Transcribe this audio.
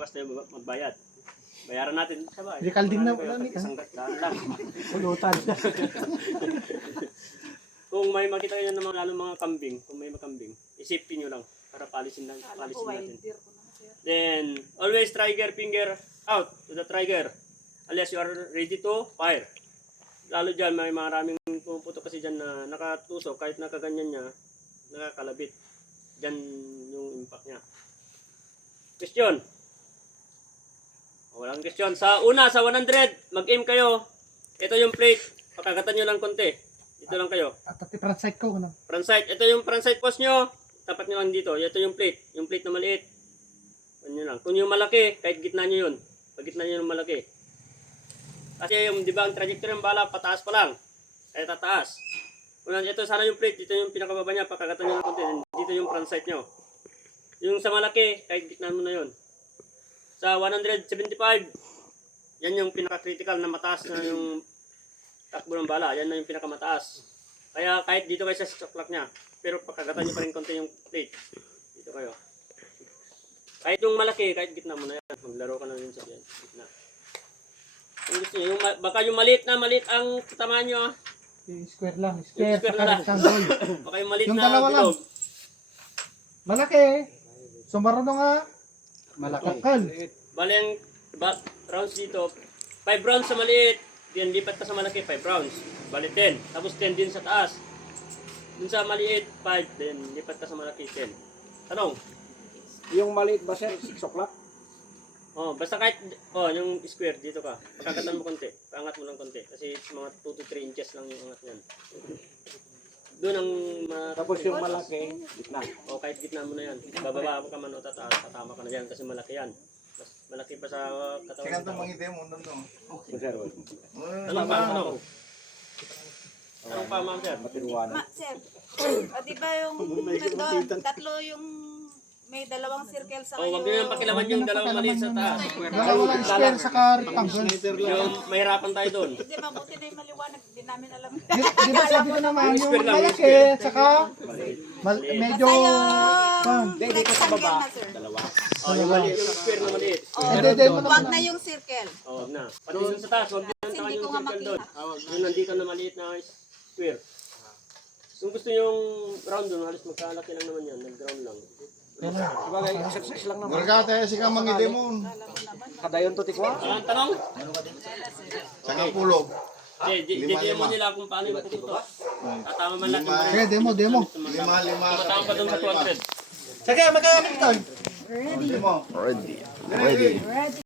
iwas tayo magbayad. Bayaran natin sa bahay. Recalding na wala ni. Isang daan lang. Pulutan. Kung may makita kayo ng mga lalo mga kambing, kung may makambing, isipin nyo lang para palisin natin. Then, always trigger finger out to the trigger unless you are ready to fire. Lalo dyan, may maraming pumuputok kasi dyan na nakatusok, kahit nakaganyan niya, nakakalabit. Dyan yung impact niya. Question. Walang question. Sa una, sa 100, mag-aim kayo. Ito yung plate. Pakagatan nyo lang konti. Dito lang kayo. At front sight ko. Front sight. Ito yung front sight post nyo. Tapat nyo lang dito. Ito yung plate. Yung plate na maliit. Ano lang. Kung yung malaki, kahit gitna nyo yun. Pag gitna nyo yung malaki. Kasi yung, di ba, ang trajectory ng bala, pataas pa lang. Kaya tataas. Ito sana yung plate. Dito yung pinakababa niya. Pakagatan nyo lang konti. Dito yung front sight nyo. Yung sa malaki, kahit gitna mo na yun. Sa 175, yan yung pinaka-critical na mataas na yung takbo ng bala. Yan na yung pinakamataas. Kaya kahit dito kayo sa stock niya, pero pagkagatan nyo pa rin konti yung plate. Dito kayo. Kahit yung malaki, kahit gitna mo na yan. Maglaro ka na yun sa gitna. Kung gusto nyo, baka yung maliit ang tamaan nyo. Square lang. Square Square sa lang. rectangle. Baka yung maliit Yung na dalawa lang. bilog. Malaki. So marunong nga. Malakakal. Bali ang rounds dito, 5 rounds sa maliit, then lipat ka sa malaki, 5 rounds. Bali 10, tapos 10 din sa taas. Dun sa maliit, 5, then lipat ka sa malaki, 10. Tanong? Yung maliit ba sir, 6 o'clock? Oh, basta kahit, yung square, dito ka. Pakagatan mo konti, paangat mo lang konti. Kasi mga 2 to 3 inches lang yung angat yan. Doon ang Tapos yung malaki, gitna. o kahit gitna mo na yan. Bababa ka man o tataas, tatama ka na yan kasi malaki yan. Mas malaki pa sa katawan. Sikat ang mga mo nun no. Sir, Tanong pa, tanong. Tanong pa, ma'am sir. matiruan. Sir, di ba yung nandun, tatlo yung may dalawang circle sa Oh, wag niyo yung pakilaman yung dalawang maliit sa taas. Dalawa lang square sa rectangle. Yung mahirapan tayo doon. Hindi, mabuti na yung maliwanag. Hindi namin alam. Di ba sabi ko naman yung malaki, saka medyo... Dito sa baba. Oh, yung maliit, yung square na maliit. Wag na yung circle. Oh, wag na. Pati dun sa taas, wag din Kasi ang hindi ko yung nga circle doon. makita. Yung nandito na maliit na square. Kung gusto yung round doon, halos magkalaki lang naman yan. Nag-round lang. Sabagay, exercise lang naman. Murgata si kang mangide mo. Kadayon to tikwa. Ang tanong? Sa kapulog. Dito mo nila kung paano yung dito. Tatama man lang yung Sige, demo. Lima. Tumatama pa doon sa 200. Sige, magkakalit tayo. Ready. Ready.